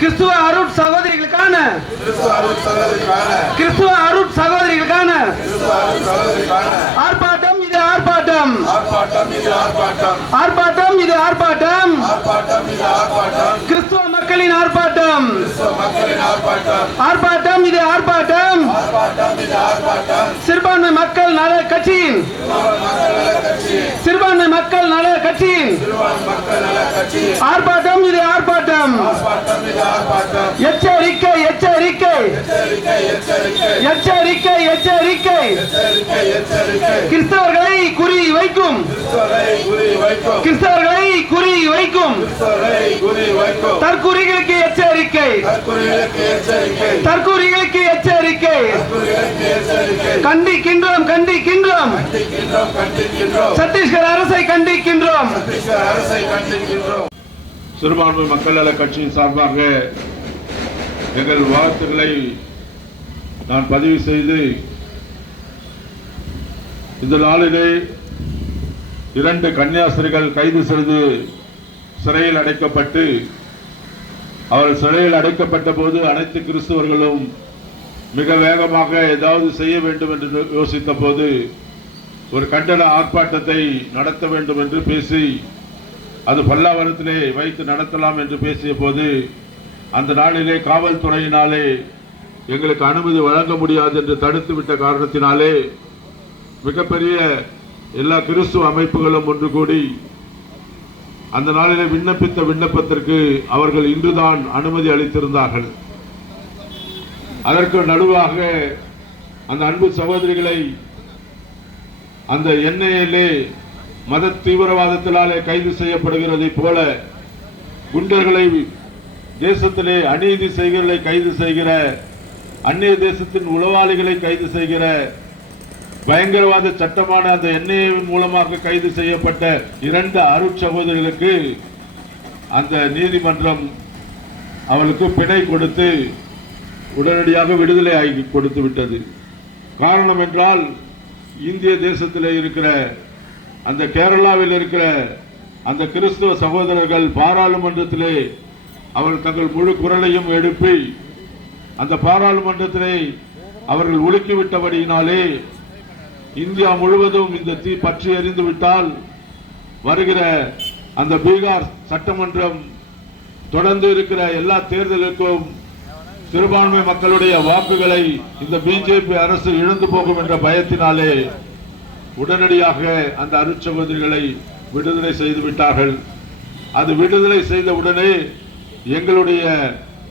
கிறிஸ்துவ அருட் சகோதரிகளுக்கான ஆர்ப்பாட்டம். இது ஆர்ப்பாட்டம். ஆர்ப்பாட்டம். இது ஆர்ப்பாட்டம். கிறிஸ்துவ மக்களின் ஆர்ப்பாட்டம். ஆர்ப்பாட்டம். இது ஆர்ப்பாட்டம். சிறுபான்மை மக்கள் நல கட்சியின் ஆர்ப்பாட்டம். இது ஆர்ப்பாட்டம். எச்சரிக்கை எச்சரிக்கை எச்சரிக்கை எச்சரிக்கை. கிறிஸ்தவர்களை குறி வைக்கும் தற்கூறிகளுக்கு எச்சரிக்கை. கண்டிக்கின்றோம். சத்தீஸ்கர் அரசை கண்டிக்கின்றோம். சிறுபான்மை மக்கள் நல கட்சியின் சார்பாக எங்கள் வாழ்த்துக்களை நான் பதிவு செய்து, இந்த நாளிலே 2 கன்னியாஸ்திரிகள் கைது செய்து சிறையில் அடைக்கப்பட்டு, அவர்கள் சிறையில் அடைக்கப்பட்ட போது அனைத்து கிறிஸ்தவர்களும் மிக வேகமாக ஏதாவது செய்ய வேண்டும் என்று யோசித்த போது ஒரு கண்டன ஆர்ப்பாட்டத்தை நடத்த வேண்டும் என்று பேசி, அது பல்லாவரத்திலே வைத்து நடத்தலாம் என்று பேசிய போது, அந்த நாளிலே காவல்துறையினாலே எங்களுக்கு அனுமதி வழங்க முடியாது என்று தடுத்துவிட்ட காரணத்தினாலே மிகப்பெரிய எல்லா கிறிஸ்துவ அமைப்புகளும் ஒன்று கூடி அந்த நாளிலே விண்ணப்பித்த விண்ணப்பத்திற்கு அவர்கள் இன்றுதான் அனுமதி அளித்திருந்தார்கள். அதற்கு நடுவாக அந்த அன்பு சகோதரிகளை அந்த எண்ணெயிலே மத தீவிரவாதத்தினாலே கைது செய்யப்படுகிறதை போல குண்டர்களை தேசத்திலே அநீதி செய்கிறதை கைது செய்கிற, அந்நிய தேசத்தின் உளவாளிகளை கைது செய்கிற பயங்கரவாத சட்டமான அந்த என்ஐஏவின் மூலமாக கைது செய்யப்பட்ட 2 அருட் சகோதரிகளுக்கு அந்த நீதிமன்றம் அவளுக்கு பிணை கொடுத்து உடனடியாக விடுதலை ஆகி கொடுத்து விட்டது. காரணம் என்றால், இந்திய தேசத்தில் இருக்கிற அந்த கேரளாவில் இருக்கிற அந்த கிறிஸ்துவ சகோதரர்கள் பாராளுமன்றத்திலே அவர்கள் தங்கள் முழு குரலையும் எழுப்பி அந்த பாராளுமன்றத்திலே அவர்கள் ஒடுக்கிவிட்டபடியினாலே இந்தியா முழுவதும் இந்த தீ பற்றி எரிந்து விட்டால் வருகிற அந்த பீகார் சட்டமன்றம் தொடர்ந்து இருக்கிற எல்லா தேர்தலுக்கும் சிறுபான்மை மக்களுடைய வாக்குகளை இந்த பிஜேபி அரசு இழந்து போகும் என்ற பயத்தினாலே உடனடியாக அந்த அருட்சகோதரிகளை விடுதலை செய்து விட்டார்கள். அது விடுதலை செய்த உடனே எங்களுடைய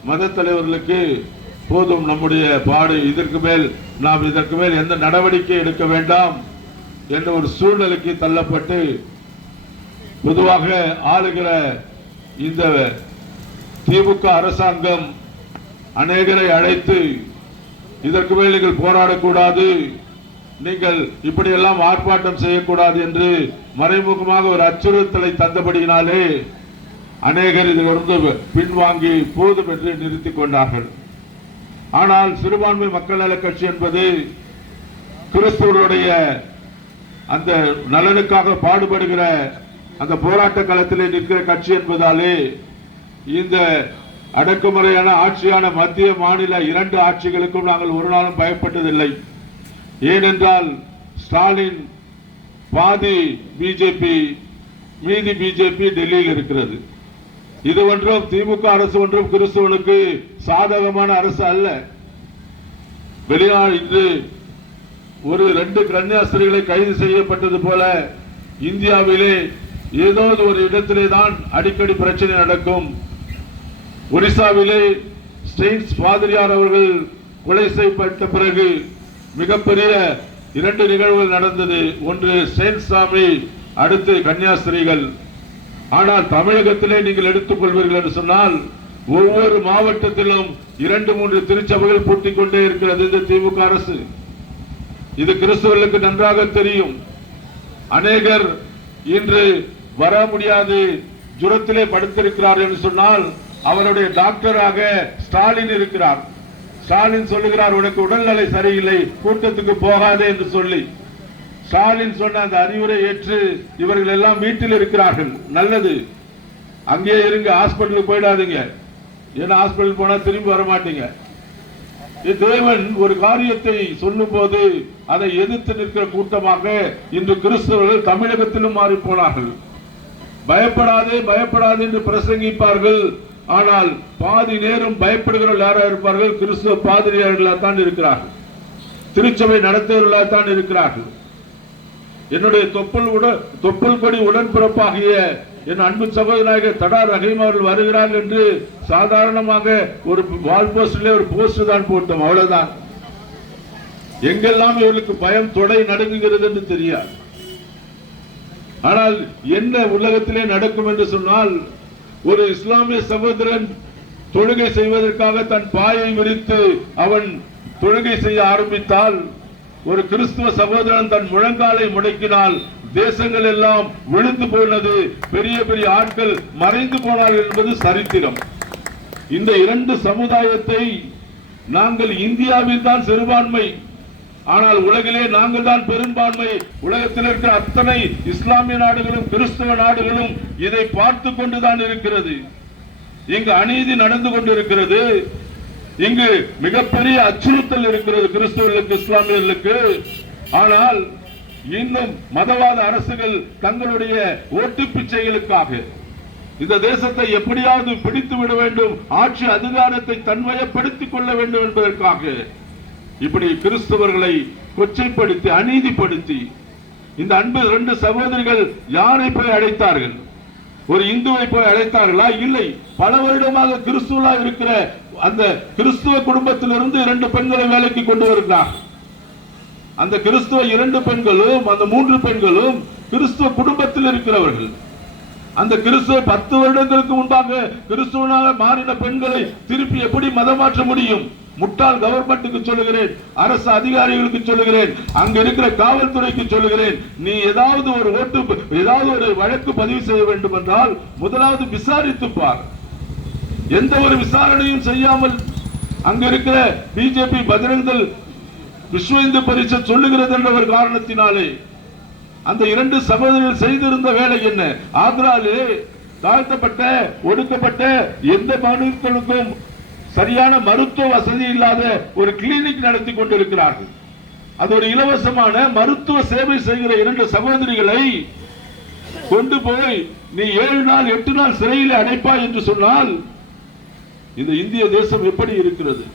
மத தலைவர்களுக்கு போதும், நம்முடைய பாடு, இதற்கு மேல் எந்த நடவடிக்கை எடுக்க வேண்டாம் என்ற ஒரு சூழ்நிலைக்கு தள்ளப்பட்டு, பொதுவாக ஆளுகிற இந்த திமுக அரசாங்கம் அநேகரை அழைத்து இதற்கு மேல் நீங்கள் போராடக்கூடாது, நீங்கள் இப்படியெல்லாம் ஆர்ப்பாட்டம் செய்யக்கூடாது என்று மறைமுகமாக ஒரு அச்சுறுத்தலை தந்தபடியினாலே அநேகர் இதிலிருந்து பின்வாங்கி போதும் என்று நிறுத்திக் கொண்டார்கள். ஆனால் சிறுபான்மை மக்கள் நல கட்சி என்பது கிறிஸ்தவர்களுடைய அந்த நலனுக்காக பாடுபடுகிற அந்த போராட்ட களத்திலே நிற்கிற கட்சி என்பதாலே இந்த அடக்குமுறையான ஆட்சியான மத்திய மாநில 2 ஆட்சிகளுக்கும் நாங்கள் ஒரு நாளும் பயப்பட்டதில்லை. ஏனென்றால் ஸ்டாலின் பாதி பிஜேபி, மீதி பிஜேபி டெல்லியில் இருக்கிறது. இது ஒன்றும் திமுக அரசு ஒன்றும் கிறிஸ்துவனுக்கு சாதகமான அரசு அல்ல. வெளிநாடு இன்று ஒரு 2 கன்னியாஸ்திரிகளை கைது செய்யப்பட்டது போல இந்தியாவிலே ஏதோ ஒரு இடத்திலே தான் அடிக்கடி பிரச்சனை நடக்கும். ஒரிசாவிலே ஸ்டெயின்ஸ் பாதிரியார் அவர்கள் கொலை செய்யப்பட்ட பிறகு மிகப்பெரிய 2 நிகழ்வுகள் நடந்தது. ஒன்று ஸ்டெயின்ஸ் சாமி, அடுத்து கன்னியாஸ்திரிகள். ஆனால் தமிழகத்திலே நீங்கள் எடுத்துக் கொள்வீர்கள் என்று சொன்னால் ஒவ்வொரு மாவட்டத்திலும் 2-3 திருச்சபைகள் பூட்டிக் கொண்டே இருக்கிறது இந்த திமுக அரசு. இது கிறிஸ்தவர்களுக்கு நன்றாக தெரியும். அநேகர் இன்று வர முடியாது, ஜுரத்திலே படுத்திருக்கிறார் என்று சொன்னால் அவருடைய டாக்டராக ஸ்டாலின் இருக்கிறார். ஸ்டாலின் சொல்லுகிறார், உனக்கு உடல்நிலை சரியில்லை, கூட்டத்துக்கு போகாதே என்று சொல்லி ஸ்டாலின் சொன்ன அந்த அறிவுரை ஏற்று இவர்கள் எல்லாம் வீட்டில் இருக்கிறார்கள். நல்லது. அங்கேயே இருங்க, ஹாஸ்பிட்டலுக்கு போயிடாதீங்க. ஏன்னா ஹாஸ்பிட்டல் போனா திரும்பி வர மாட்டீங்க. தேவன் ஒரு காரியத்தை சொல்லும் போது அதை எதிர்த்து நிற்கிற கூட்டமாக இன்று கிறிஸ்தவர்கள் தமிழகத்திலும் மாறி போனார்கள். பயப்படாதே பயப்படாதே என்று பிரசங்கிப்பார்கள். ஆனால் பாதி நேரம் பயப்படுகிறவர்கள் யாரா இருப்பார்கள்? கிறிஸ்துவ பாதிரியார்களாக தான் இருக்கிறார்கள், திருச்சபை நடத்துவர்களாக தான் இருக்கிறார்கள். என்னுடைய தொப்புள் கொடி உடன்பிறப்பாகிய என் அன்பு சகோதரனாக தடா ரஹீம் அவர்கள் வருகிறார்கள் என்று சாதாரணமாக ஒரு வால் போஸ்டிலே ஒரு போஸ்ட் தான் போட்டோம், அவ்வளவுதான். எங்கெல்லாம் இவர்களுக்கு பயம் தொடை நடுங்குகிறது என்று தெரியாது. ஆனால் என்ன உலகத்திலே நடக்கும் என்று சொன்னால், ஒரு இஸ்லாமிய சகோதரன் தொழுகை செய்வதற்காக தன் பாயை விரித்து அவன் தொழுகை செய்ய ஆரம்பித்தால், ஒரு கிறிஸ்துவ சகோதரன் தன் முழங்காலை முடக்கினால் தேசங்கள் எல்லாம் விழுந்து போனது, பெரிய பெரிய ஆட்கள் மறைந்து போனார்கள் என்பது சரித்திரம். இந்த இரண்டு சமுதாயத்தை நாங்கள் இந்தியாவில் தான் சிறுபான்மை, ஆனால் உலகிலே நாங்கள் தான் பெரும்பான்மை. உலகத்தில் இருக்கிற அத்தனை இஸ்லாமிய நாடுகளும் கிறிஸ்தவ நாடுகளும் இதை பார்த்து கொண்டுதான் இருக்கிறது. இங்கு அநீதி நடந்து கொண்டிருக்கிறது. இங்கு மிகப்பெரிய அச்சுறுத்தல் இருக்கிறது கிறிஸ்தவர்களுக்கு, இஸ்லாமியர்களுக்கு. ஆனால் இன்னும் மதவாத அரசுகள் தங்களுடைய ஓட்டு பிச்சைகளுக்காக இந்த தேசத்தை எப்படியாவது பிடித்து விட வேண்டும், ஆட்சி அதிகாரத்தை தன்வயப்படுத்திக் கொள்ள வேண்டும் என்பதற்காக இப்படி கிறிஸ்தவர்களை கொச்சைப்படுத்தி அநீதிப்படுத்தி, இந்த அன்பு இரண்டு சகோதரிகள் யாரை போய் அழைத்தார்கள்? ஒரு இந்துவை போய் அழைத்தார்களா? இல்லை. பல வருடமாக கிறிஸ்துவா இருக்கிற அந்த கிறிஸ்துவ குடும்பத்திலிருந்து இரண்டு பெண்களை வேலைக்கு கொண்டு வருகிறார். அந்த கிறிஸ்துவ இரண்டு பெண்களும் அந்த மூன்று பெண்களும் கிறிஸ்துவ குடும்பத்தில் இருக்கிறவர்கள். அந்த கிறிஸ்துவ 10 வருடங்களுக்கு முன்பாக கிறிஸ்துவனாக மாறின பெண்களை திருப்பி எப்படி மதம் மாற்ற முடியும்? முட்டாள் கவர்மெண்ட்டுக்கு சொல்லுகிறேன், அரசு அதிகாரிகளுக்கு சொல்லுகிறேன், அங்க இருக்கிற காவல்துறைக்கு சொல்லுகிறேன், நீ ஏதாவது ஒரு வழக்கு பதிவு செய்ய வேண்டும் என்றால் முதலாவது விசாரித்து பார். எந்த ஒரு விசாரணையும் செய்யாமல் அங்க இருக்கிற பிஜேபி பஜ்ரங்தள் விஸ்வ இந்து பரிஷத் சொல்லுகிறது என்ற ஒரு காரணத்தினாலே அந்த இரண்டு சகோதரர்கள் செய்திருந்த வேலை என்ன? ஆக்ராவிலே தாழ்த்தப்பட்ட ஒடுக்கப்பட்ட எந்த மனுக்களுக்கும் சரியான மருத்துவ வசதி இல்லாத ஒரு கிளினிக் நடத்தி கொண்டிருக்கிறார்கள். அது ஒரு இலவசமான மருத்துவ சேவை செய்கிற இரண்டு சகோதரிகளை கொண்டு போய் நீ 7 நாள் 8 நாள் சிறையில் அடைப்பாய் என்று சொன்னால் இந்த இந்திய தேசம் எப்படி இருக்கிறது?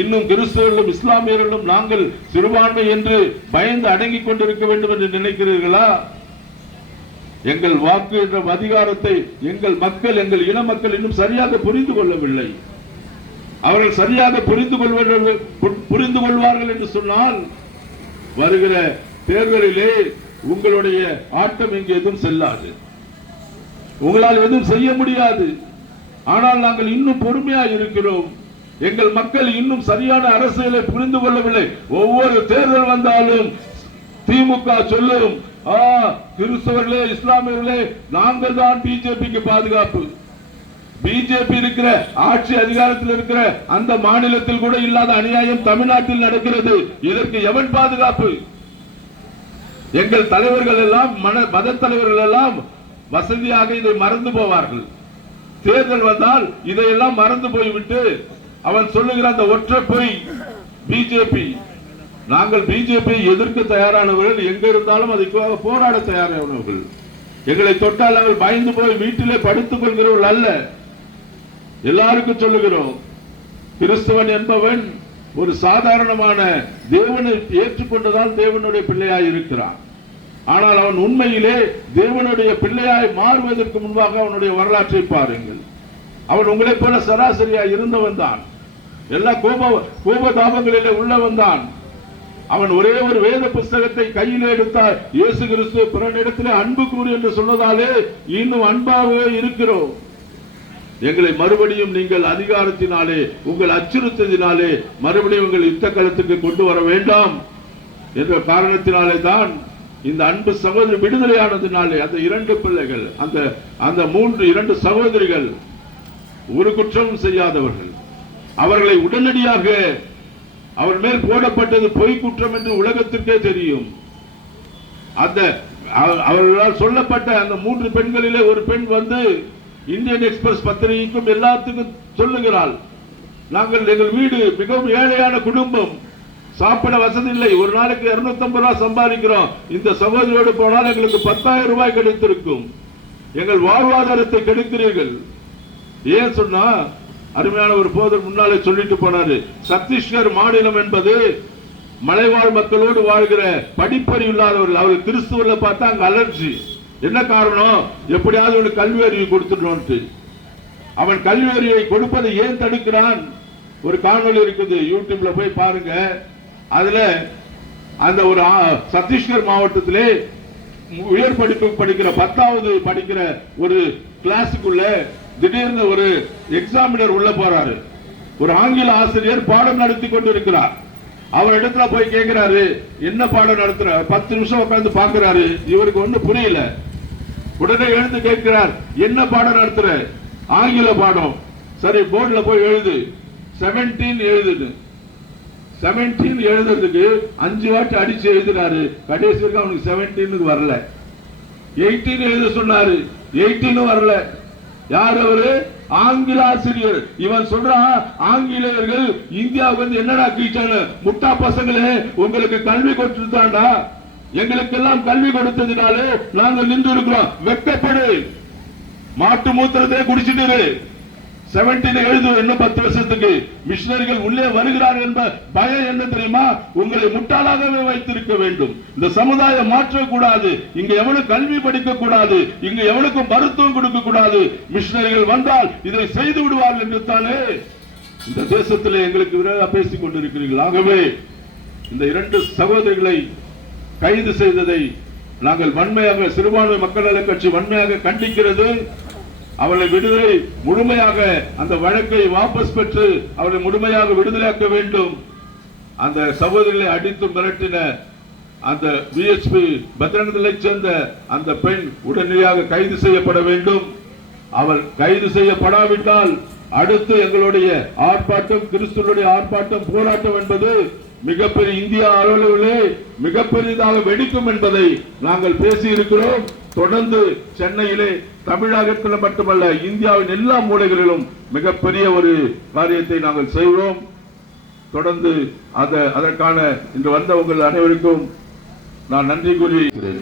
இன்னும் கிறிஸ்தவர்களும் இஸ்லாமியர்களும் நாங்கள் சிறுபான்மை என்று பயந்து அடங்கிக் கொண்டிருக்க வேண்டும் என்று நினைக்கிறீர்களா? எங்கள் வாக்கு என்ற அதிகாரத்தை எங்கள் மக்கள், எங்கள் இன மக்கள் இன்னும் சரியாக புரிந்து கொள்ளவில்லை. அவர்கள் சரியாக புரிந்து கொள்வார்கள் என்று சொன்னால் வருகிற தேர்தலிலே உங்களுடைய ஆட்டம் இங்கு எதுவும் செல்லாது, உங்களால் எதுவும் செய்ய முடியாது. ஆனால் நாங்கள் இன்னும் பொறுமையாக இருக்கிறோம். எங்கள் மக்கள் இன்னும் சரியான அரசியலை புரிந்து கொள்ளவில்லை. ஒவ்வொரு தேர்தல் வந்தாலும் திமுக சொல்லும், கிறிஸ்தவர்களே இஸ்லாமியர்களே நாங்கள் தான் பிஜேபிக்கு பாதுகாப்பு. பிஜேபி இருக்கிற ஆட்சி அதிகாரத்தில் இருக்கிற அந்த மாநிலத்தில் கூட இல்லாத அநியாயம் தமிழ்நாட்டில் நடக்கிறது. இதற்கு எவன் பாதுகாப்பு? எங்கள் தலைவர்கள் எல்லாம் மத தலைவர்கள் எல்லாம் வசதியாக இதை மறந்து போவார்கள். தேர்தல் வந்தால் இதையெல்லாம் மறந்து போய்விட்டு அவன் சொல்லுகிற அந்த ஒற்றை பொய் பிஜேபி. நாங்கள் பிஜேபியை எதிர்க்க தயாரானவர்கள், எங்க இருந்தாலும் அதுக்காக போராட தயாரானவர்கள். எங்களை தொட்டால் நாங்கள் பயந்து போய் வீட்டிலே படுத்துக் கொள்கிறவர்கள் அல்ல. எல்லாருக்கும் சொல்லுகிறோம், கிறிஸ்தவன் என்பவன் ஒரு சாதாரணமான தேவனை ஏற்றுக்கொண்டுதான் தேவனுடைய பிள்ளையாய் இருக்கிறான். ஆனால் அவன் உண்மையிலே தேவனுடைய பிள்ளையாய் மாறுவதற்கு முன்பாக அவனுடைய வரலாற்றை பாருங்கள். அவன் உங்களை போல சராசரியாய் இருந்தவன் தான், எல்லா கோபதாபங்களிலே உள்ளவன் தான். அவன் ஒரே ஒரு வேத புஸ்தகத்தை கையிலே எடுத்தார். இயேசு கிறிஸ்து பிறனிடத்திலே அன்பு கூறு என்று சொன்னதாலே இன்னும் அன்பாகவே இருக்கிறோம். எங்களை மறுபடியும் நீங்கள் அதிகாரத்தினாலே உங்கள் அச்சுறுத்ததினாலே மறுபடியும் உங்கள் யுத்த களத்துக்கு கொண்டு வர வேண்டாம் என்ற காரணத்தினாலே தான் இந்த அன்பு சகோதரி விடுதலையானதினாலே அந்த இரண்டு பிள்ளைகள், அந்த இரண்டு சகோதரிகள் ஒரு குற்றமும் செய்யாதவர்கள், அவர்களை உடனடியாக அவர் மேல் போடப்பட்டது பொய் குற்றம் என்று உலகத்திற்கே தெரியும். அந்த அவர்களால் சொல்லப்பட்ட அந்த 3 பெண்களிலே ஒரு பெண் வந்து இந்தியன் எக்ஸ்பிரஸ் பத்திரிகைக்கும் எல்லாத்துக்கும் சொல்லுகிறாள். நாங்கள் எங்கள் வீடு மிகவும் ஏழையான குடும்பம், சாப்பிட வசதி இல்லை, ஒரு நாளைக்கு 250 ரூபாய் சம்பாதிக்கிறோம். இந்த சகோதரியோடு போனால் எங்களுக்கு 10,000 ரூபாய் கிடைத்திருக்கும். எங்கள் வாழ்வாதாரத்தை கெடுக்கிறீர்கள். ஏன் சொன்னா, அருமையான ஒரு போதர் முன்னாலே சொல்லிட்டு போனாரு, சத்தீஸ்கர் மாநிலம் என்பது மலைவாழ் மக்களோடு வாழ்கிற படிப்பறிவு இல்லாதவர்கள். அவர்கள் கிறிஸ்துவர்களை பார்த்தா அங்க அலர்ஜி. என்ன காரணம்? எப்படியாவது ஒரு கல்வி அறிவு கொடுத்துடணும். அவன் கல்வி அறிவை கொடுப்பதை ஏன் தடுக்கிறான்? ஒரு காணொலி இருக்குது, யூடியூப்ல போய் பாருங்க. அதுல அந்த ஒரு சத்தீஸ்கர் மாவட்டத்திலே உயர் படிப்பு படிக்கிற 10வது படிக்கிற ஒரு கிளாஸுக்குள்ள திடீர்னு ஒரு எக்ஸாமினர் உள்ள போறாரு. ஒரு ஆங்கில ஆசிரியர் பாடம் நடத்தி கொண்டு இருக்கிறார். அவர் இடத்துல போய் கேட்கிறாரு, என்ன பாடம் நடத்துற? 10 நிமிஷம் உட்கார்ந்து பாக்குறாரு, இவருக்கு ஒண்ணு புரியல. உடனே எழுந்து கேட்கிறார், என்ன பாடம் நடத்துற? ஆங்கில பாடம். சரி, போர்டுல போய் எழுது. 17 எழுதுது. 17 எழுதுறதுக்கு 5 வாட்டி அடிச்சு எழுதினாரு. கடைசிக்கு அவனுக்கு 17 வரல. 18 எழுத சொன்னாரு, 18 வரல. யார் அவரு? ஆங்கில ஆசிரியர். இவன் சொல்றான், ஆங்கிலேயர்கள் இந்தியாவுக்கு வந்து என்னடா கீச்சானு, முட்டா பசங்களே உங்களுக்கு கல்வி கொடுத்துட்டாண்டா, எங்களுக்கெல்லாம் கல்வி கொடுத்ததுனாலே நாங்கள் நின்று இருக்கிறோம், வெட்கப்படு, மாட்டு மூத்திரத்தை குடிச்சிட்டு 17 எழுது. இன்னும் 10 வருஷத்துக்கு மிஷனரிகள் உள்ளே வருகிறார்கள் என்ற பயம் என்ன தெரியுமா? உங்களை முட்டாளாகவே வைத்திருக்க வேண்டும். இந்த சமுதாயம் மாற்றக்கூடாது. இங்க எவனும் கல்வி படிக்க கூடாது, இங்க எவனுக்கும் மருத்துவம் கொடுக்க கூடாது. மிஷனரிகள் வந்தால் இதை செய்து விடுவார்கள் என்று தானே இந்த தேசத்திலே எங்களுக்கு விரோதமாக பேசிக் கொண்டிருக்கிறீர்கள். ஆகவே இந்த 2 சகோதரிகளை கைது செய்ததை நாங்கள் வன்மையாக, சிறுபான்மை மக்கள் நல கட்சி வன்மையாக கண்டிக்கிறது. அவளை விடுதலை முழுமையாக, அந்த வழக்கை வாபஸ் பெற்று அவளை முழுமையாக விடுதலையாக்க வேண்டும். அந்த சகோதரிகளை அடித்து மிரட்டின அந்த பிஎச்பி பத்திரங்களை சேர்ந்த அந்த பெண் உடனடியாக கைது செய்யப்பட வேண்டும். அவள் கைது செய்யப்படாவிட்டால் அடுத்து எங்களுடைய ஆர்ப்பாட்டம், கிறிஸ்துவனுடைய ஆர்ப்பாட்டம், போராட்டம் என்பது மிகப்பெரிய இந்தியா அளவிலே மிகப்பெரியதாக வெடிக்கும் என்பதை நாங்கள் பேசி இருக்கிறோம். தொடர்ந்து சென்னையிலே, தமிழகத்தில் மட்டுமல்ல, இந்தியாவின் எல்லா மூலைகளிலும் மிகப்பெரிய ஒரு காரியத்தை நாங்கள் செய்வோம். தொடர்ந்து அதற்கான இன்று வந்த உங்கள் அனைவருக்கும் நான் நன்றி கூறுகிறேன்.